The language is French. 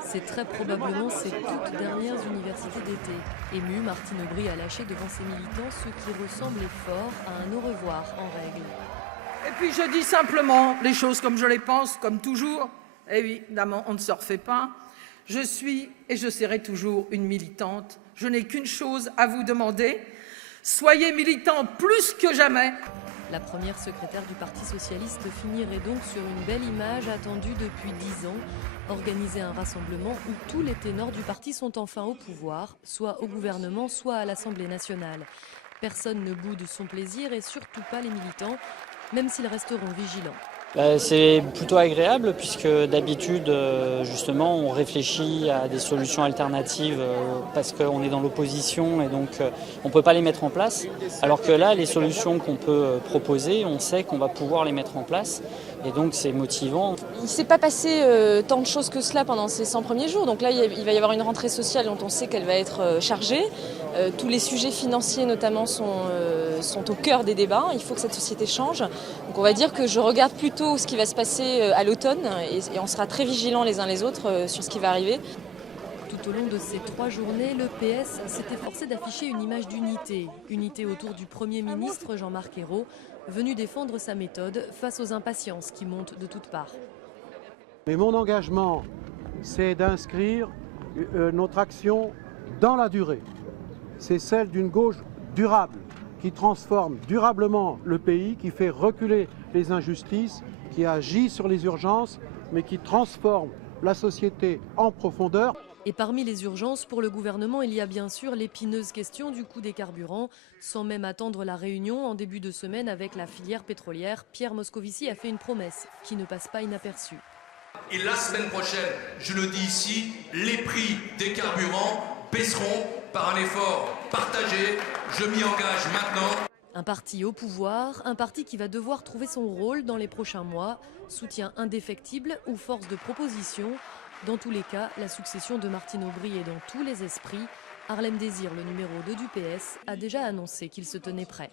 C'est très probablement ses toutes dernières universités d'été. Ému, Martine Aubry a lâché devant ses militants ce qui ressemblait fort à un au revoir en règle. Et puis je dis simplement les choses comme je les pense, comme toujours. Évidemment, on ne se refait pas. Je suis et je serai toujours une militante. Je n'ai qu'une chose à vous demander. Soyez militants plus que jamais. La première secrétaire du Parti socialiste finirait donc sur une belle image attendue depuis 10 ans. Organiser un rassemblement où tous les ténors du parti sont enfin au pouvoir, soit au gouvernement, soit à l'Assemblée nationale. Personne ne boude son plaisir et surtout pas les militants, même s'ils resteront vigilants. C'est plutôt agréable puisque d'habitude, justement, on réfléchit à des solutions alternatives parce qu'on est dans l'opposition et donc on ne peut pas les mettre en place. Alors que là, les solutions qu'on peut proposer, on sait qu'on va pouvoir les mettre en place et donc c'est motivant. Il ne s'est pas passé tant de choses que cela pendant ces 100 premiers jours. Donc là, il va y avoir une rentrée sociale dont on sait qu'elle va être chargée. Tous les sujets financiers notamment sont au cœur des débats. Il faut que cette société change. Donc on va dire que je regarde plutôt ce qui va se passer à l'automne et on sera très vigilants les uns les autres sur ce qui va arriver. Tout au long de ces 3 journées, le PS s'est efforcé d'afficher une image d'unité. Unité autour du Premier ministre Jean-Marc Ayrault, venu défendre sa méthode face aux impatiences qui montent de toutes parts. Mais mon engagement, c'est d'inscrire notre action dans la durée. C'est celle d'une gauche durable, qui transforme durablement le pays, qui fait reculer les injustices, qui agit sur les urgences, mais qui transforme la société en profondeur. Et parmi les urgences, pour le gouvernement, il y a bien sûr l'épineuse question du coût des carburants. Sans même attendre la réunion en début de semaine avec la filière pétrolière, Pierre Moscovici a fait une promesse qui ne passe pas inaperçue. Et la semaine prochaine, je le dis ici, les prix des carburants baisseront par un effort partagé. Je m'y engage maintenant. Un parti au pouvoir, un parti qui va devoir trouver son rôle dans les prochains mois, soutien indéfectible ou force de proposition. Dans tous les cas, la succession de Martine Aubry est dans tous les esprits. Harlem Désir, le numéro 2 du PS, a déjà annoncé qu'il se tenait prêt.